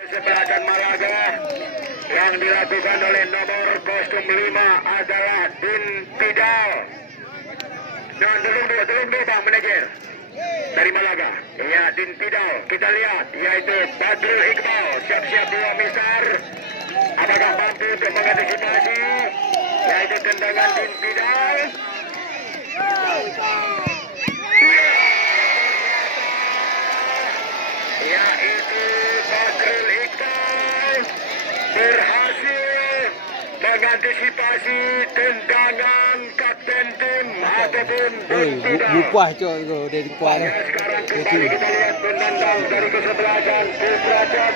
Sebelahan Malaga yang dilakukan oleh nomor 05 adalah Din Pidal. Dan tolong Bang manajer dari Malaga. Ya, Din Pidal. Kita lihat yaitu Badrul Iqbal siap-siap 2 meter. Apakah mampu untuk mengantisipasi yaitu tendangan Din Pidal? Yaitu Badrul Iqbal berhasil mengantisipasi tendangan kapten tim ataupun lupa itu dari kuat. Sekarang kembali kita lihat penendang dari kesebelasan Putrajat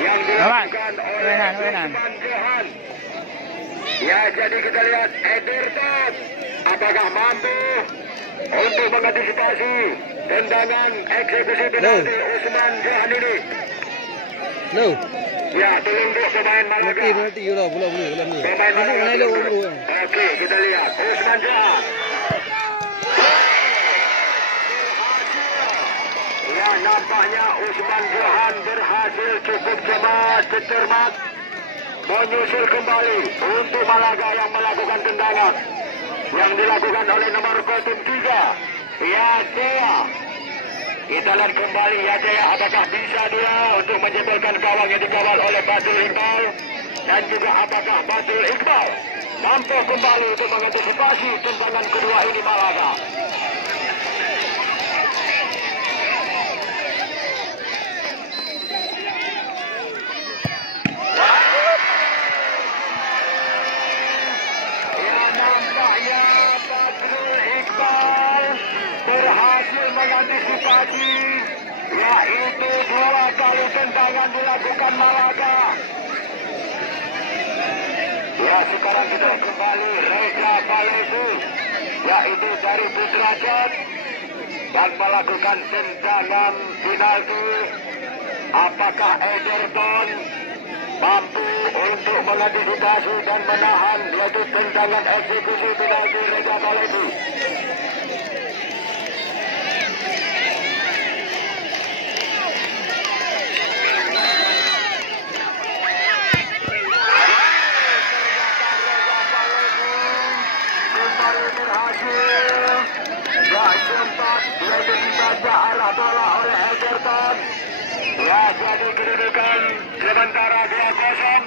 yang dilakukan oleh Usman Johan. Ya, jadi kita lihat Ederton apakah mampu untuk mengantisipasi tendangan eksekusi penalti Usman Johan ini. No. Ya, tolong pemain Malaga. Nanti bola. Pemain Malaga. Oke, kita lihat Usman Johan. Ya, nampaknya Usman Johan berhasil cukup cermat menyusul kembali untuk Malaga yang melakukan tendangan yang dilakukan oleh nomor 03 Ya Jaya. Kita lihat kembali Ya Jaya apakah bisa dia untuk menjebolkan gawang yang dikawal oleh Badrul Iqbal dan juga apakah Badrul Iqbal mampu kembali untuk mengantisipasi tendangan kedua ini Malaga. Mengantisipasi yaitu 2 kali tendangan dilakukan Malaga. Ya, sekarang kita kembali Reza Valesu yaitu dari Putrajat dan melakukan tendangan penalti. Apakah Ederton mampu untuk mengantisipasi dan menahan yaitu tendangan eksekusi penalti Reza Valesu? Arah bola oleh Ederton. Ya, jadi kedudukan sementara 2-0.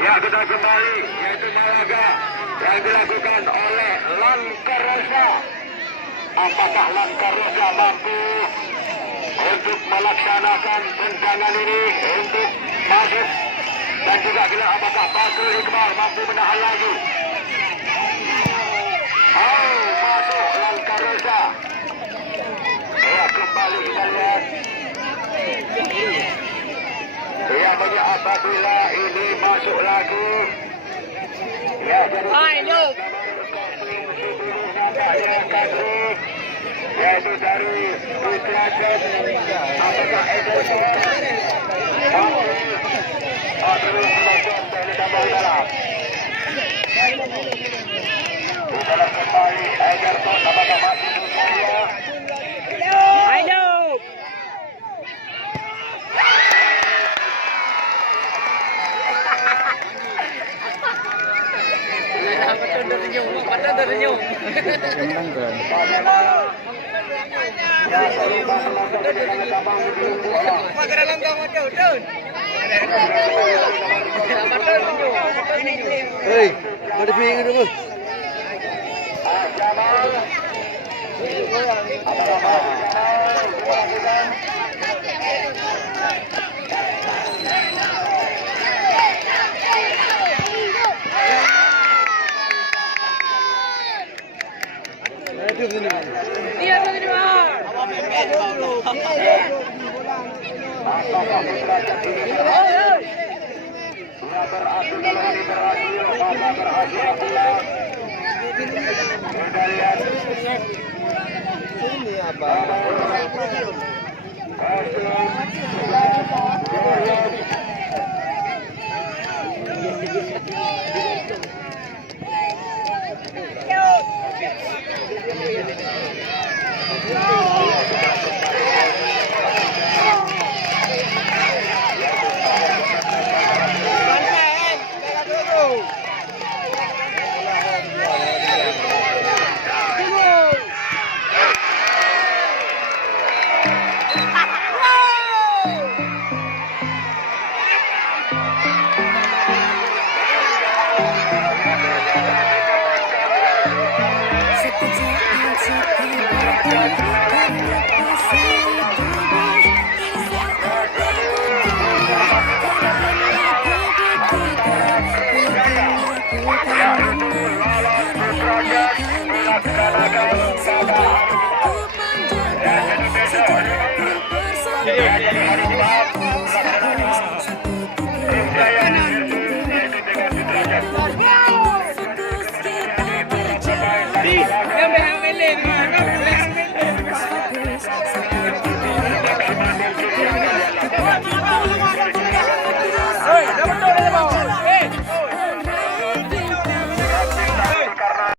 Ya, kita kembali yaitu Malaga yang dilakukan oleh Lancarosa. Apakah Lancarosa mampu untuk melaksanakan tendangan ini untuk masuk dan juga kita apakah Badrul Iqbal mampu menahan lagi? Masuk Lancarosa. Ya, kembali kita lihat. Ya, bagi apabila ini masuk lagi. Ya, jadi yaitu dari Putrajat. Apakah Ederton mampu terus melakukan teknik tambah dalam. Kita lihat kembali Ederton apakah masih berjaya. Senang Hei, ada pinggir dulu. Ini apa? Hey, dapat